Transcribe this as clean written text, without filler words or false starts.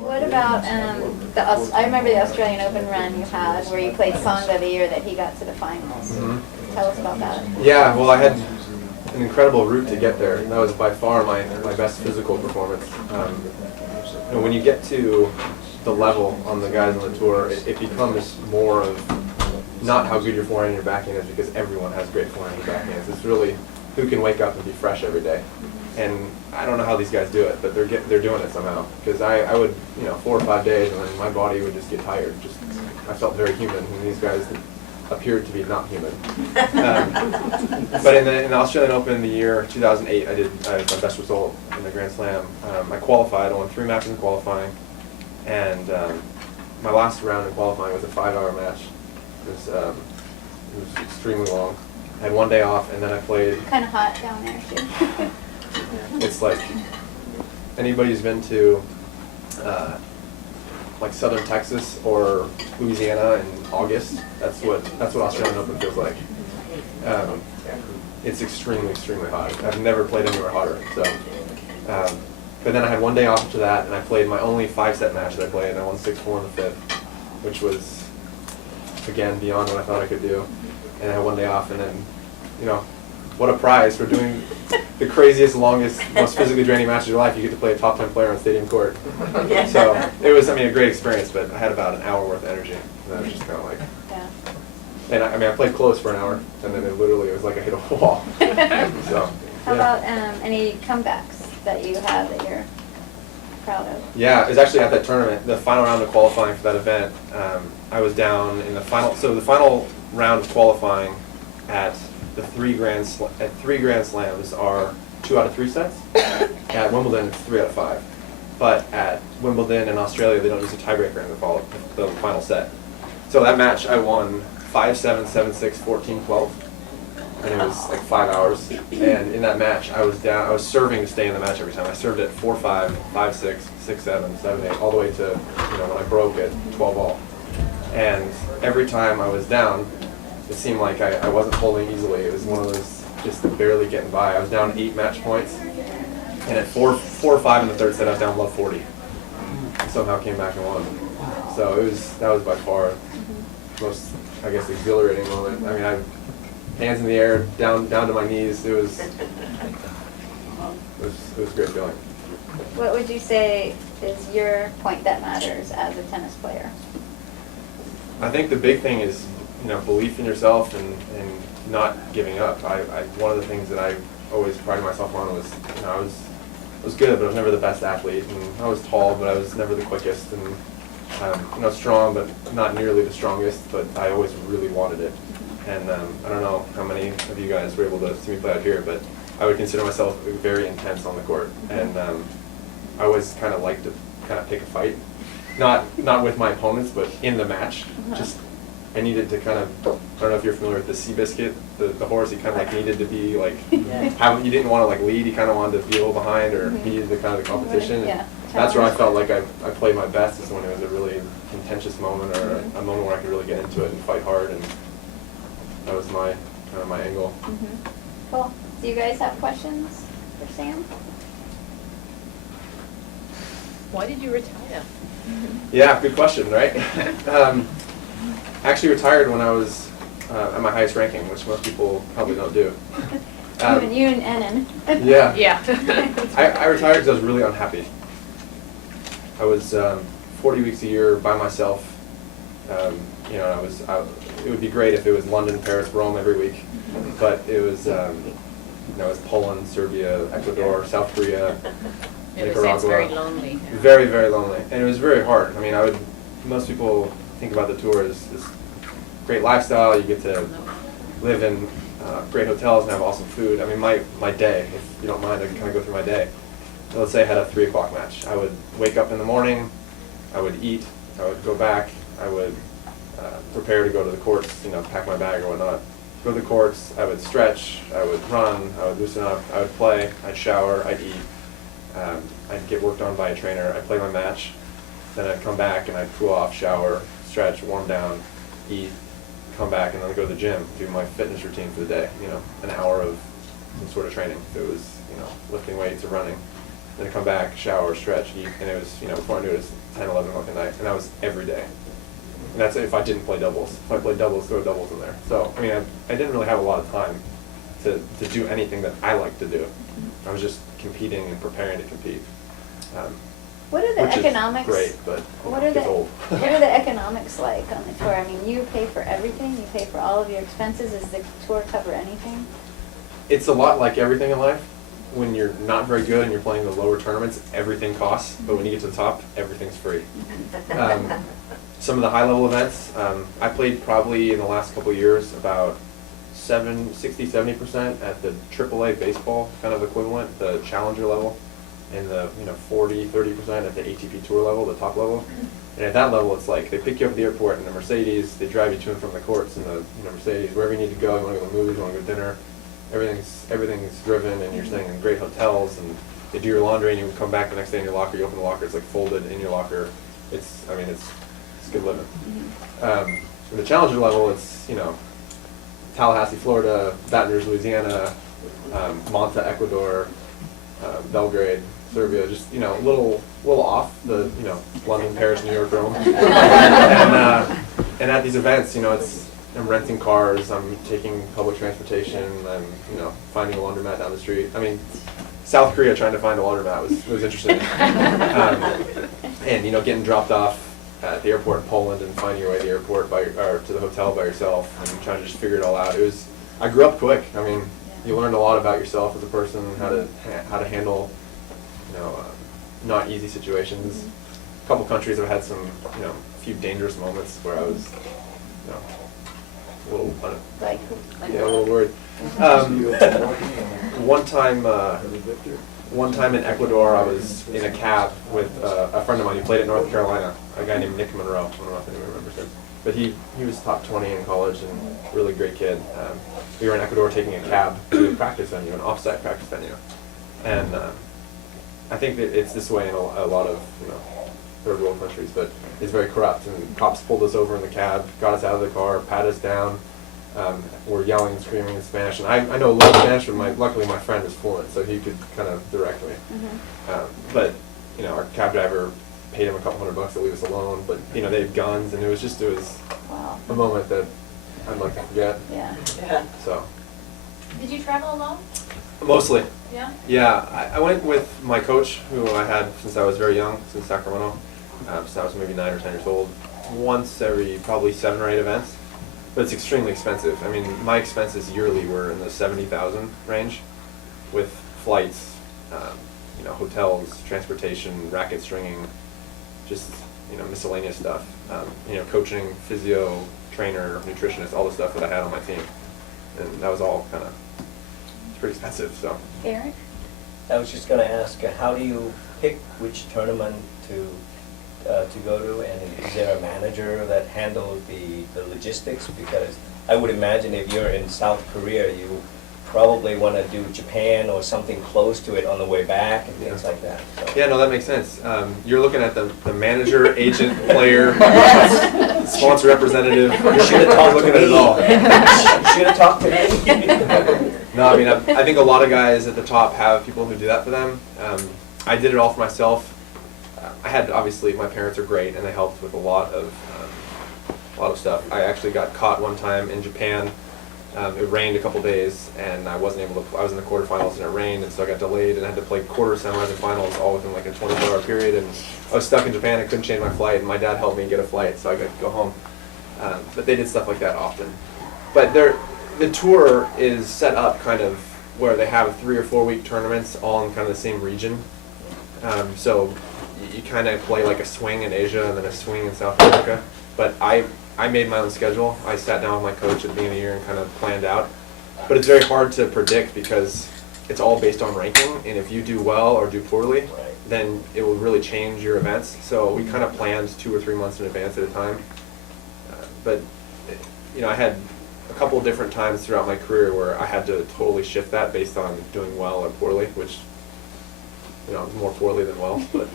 What about I remember the Australian Open run you had where you played Song of the Year that he got to the finals. Mm-hmm. Tell us about that. Yeah, well, I had an incredible route to get there. That was by far my best physical performance. When you get to the level on the guys on the tour, it becomes more of not how good your forehand and your backhand is, because everyone has great forehand and backhands. It's really who can wake up and be fresh every day. And I don't know how these guys do it, but they're doing it somehow. Because I would, 4 or 5 days, and then my body would just get tired. I felt very human, and these guys appeared to be not human. But in the Australian Open in the year 2008, I had my best result in the Grand Slam. I qualified. I won 3 matches in qualifying, and my last round in qualifying was a 5-hour match. It was extremely long. I had 1 day off, and then I played. Kind of hot down there too. It's like anybody who's been to like southern Texas or Louisiana in August. That's what Australian Open feels like. It's extremely hot. I've never played anywhere hotter. So, but then I had 1 day off after that, and I played my only 5-set match that I played, and I won 6-4 in the 5th, which was again beyond what I thought I could do. And I had 1 day off, and then what a prize for doing the craziest, longest, most physically draining match of your life. You get to play a top 10 player on stadium court. So it was, a great experience, but I had about an hour worth of energy. And I was just kind of like, and I played close for an hour, and then it was like I hit a wall. So, how about any comebacks that you have that you're proud of? Yeah, it was actually at that tournament, the final round of qualifying for that event. I was down in the final, so the final round of qualifying at the 3 Grand Slams are 2 out of 3 sets. At Wimbledon, it's 3 out of 5. But at Wimbledon and Australia, they don't use a tiebreaker in the final set. So that match, I won 5-7, 7-6, 14-12, and it was like 5 hours. And in that match, I was serving to stay in the match every time. I served at 4-5, 5-6, 6-7, 7-8, all the way to when I broke at 12-all. And every time I was down, it seemed like I wasn't holding easily. It was one of those just barely getting by. I was down 8 match points, and at 4 or 5 in the 3rd set, I was down below 40. And somehow came back and won. So that was by far the most, I guess, exhilarating moment. I hands in the air, down to my knees. It was a great feeling. What would you say is your point that matters as a tennis player? I think the big thing is belief in yourself and not giving up. One of the things that I always prided myself on was I was good, but I was never the best athlete, and I was tall, but I was never the quickest, and strong, but not nearly the strongest. But I always really wanted it, and I don't know how many of you guys were able to see me play out here, but I would consider myself very intense on the court, and I always kind of liked to pick a fight, not with my opponents, but in the match. Just I needed to I don't know if you're familiar with the Seabiscuit, the horse. He kind of like needed to be like, he didn't want to lead. He kind of wanted to be a little behind, or he needed the competition. Yeah. That's where I felt like I played my best, is when it was a really contentious moment, or a moment where I could really get into it and fight hard, and that was my angle. Cool. Do you guys have questions for Sam? Why did you retire? Yeah, good question, right? I actually retired when I was at my highest ranking, which most people probably don't do. You and Enon. Yeah. Yeah. I retired because I was really unhappy. I was 40 weeks a year by myself. It would be great if it was London, Paris, Rome every week, but it was it was Poland, Serbia, Ecuador, South Korea, Nicaragua. It sounds very lonely. Very, very lonely, and it was very hard. Most people think about the tour as this great lifestyle. You get to live in great hotels and have awesome food. My day, if you don't mind, I can kind of go through my day. Let's say I had a 3 o'clock match. I would wake up in the morning, I would eat, I would go back, I would prepare to go to the courts, pack my bag or whatnot. Go to the courts, I would stretch, I would run, I would loosen up, I would play, I'd shower, I'd eat, I'd get worked on by a trainer, I'd play my match, then I'd come back and I'd cool off, shower, stretch, warm down, eat, come back, and then I'd go to the gym, do my fitness routine for the day, an hour of some sort of training. If it was, lifting weights or running. then I come back, shower, stretch, eat, and it was, before I knew it, it was 10, 11 o'clock at night, and that was every day. And that's if I didn't play doubles. If I played doubles, throw doubles in there. So, I mean, I didn't really have a lot of time to do anything that I like to do. I was just competing and preparing to compete. What are the Which economics? is great, but What are it's the old. What are the economics like on the tour? I mean, you pay for everything. You pay for all of your expenses. Does the tour cover anything? It's a lot like everything in life. When you're not very good and you're playing the lower tournaments, everything costs. But when you get to the top, everything's free. Some of the high-level events, I played probably in the last couple of years about 60-70% at the AAA baseball kind of equivalent, the challenger level, and the 40-30% at the ATP tour level, the top level. And at that level, it's like they pick you up at the airport in the Mercedes, they drive you to and from the courts in the Mercedes, wherever you need to go. You want to go to the movies, you want to go to dinner. Everything's driven, and you're staying in great hotels, and they do your laundry, and you come back the next day in your locker. You open the locker, it's like folded in your locker. It's good living. At the challenger level, it's Tallahassee, Florida, Baton Rouge, Louisiana, Manta, Ecuador, Belgrade, Serbia. Just a little off the London, Paris, New York, Rome. And at these events, I'm renting cars, I'm taking public transportation, I'm finding a laundromat down the street. I mean, South Korea trying to find a laundromat was interesting. And getting dropped off at the airport in Poland and finding your way to the airport or to the hotel by yourself and trying to just figure it all out. I grew up quick. I mean, you learned a lot about yourself as a person, how to handle not easy situations. A couple countries have had some a few dangerous moments where I was a little a little worried. One time in Ecuador, I was in a cab with a friend of mine who played at North Carolina, a guy named Nick Monroe. I don't know if anyone remembers him. But he was top 20 in college and really great kid. We were in Ecuador taking a cab to a practice venue, an off-site practice venue. And I think that it's this way in a lot of third world countries, but it's very corrupt. And cops pulled us over in the cab, got us out of the car, pat us down. We're yelling and screaming in Spanish, and I know a little Spanish, but luckily my friend was fluent, so he could kind of direct me. But our cab driver paid him a couple $100 to leave us alone. But they had guns, and it was Wow. a moment that I'd like to forget. Yeah. So. Did you travel alone? Mostly. Yeah? Yeah, I went with my coach, who I had since I was very young, since Sacramento. Since I was maybe 9 or 10 years old. Once every probably 7 or 8 events. But it's extremely expensive. I mean, my expenses yearly were in the $70,000 range, with flights, hotels, transportation, racket stringing, just miscellaneous stuff. Coaching, physio, trainer, nutritionist, all the stuff that I had on my team, and that was all kind of pretty expensive. So. Eric? I was just going to ask, how do you pick which tournament to go to, and is there a manager that handles the logistics? Because I would imagine if you're in South Korea, you probably want to do Japan or something close to it on the way back and things like that. So. Yeah, no, that makes sense. You're looking at the manager, agent, player, sponsor representative. You should have talked looking to at it all. me. You should have talked to me. No, I mean, I think a lot of guys at the top have people who do that for them. I did it all for myself. I had, obviously, my parents are great, and they helped with a lot of stuff. I actually got caught one time in Japan. It rained a couple days, and I wasn't able to. I was in the quarterfinals, and it rained, and so I got delayed, and I had to play quarters, semis, and finals all within like a 24-hour period. And I was stuck in Japan. I couldn't change my flight, and my dad helped me get a flight, so I could go home. But they did stuff like that often. But the tour is set up kind of where they have 3 or 4 week tournaments all in kind of the same region. So you kind of play like a swing in Asia and then a swing in South America. But I made my own schedule. I sat down with my coach at the beginning of the year and kind of planned out. But it's very hard to predict because it's all based on ranking, and if you do well or do poorly, then it will really change your events. So we kind of planned 2 or 3 months in advance at a time. But I had a couple of different times throughout my career where I had to totally shift that based on doing well or poorly, which more poorly than well. But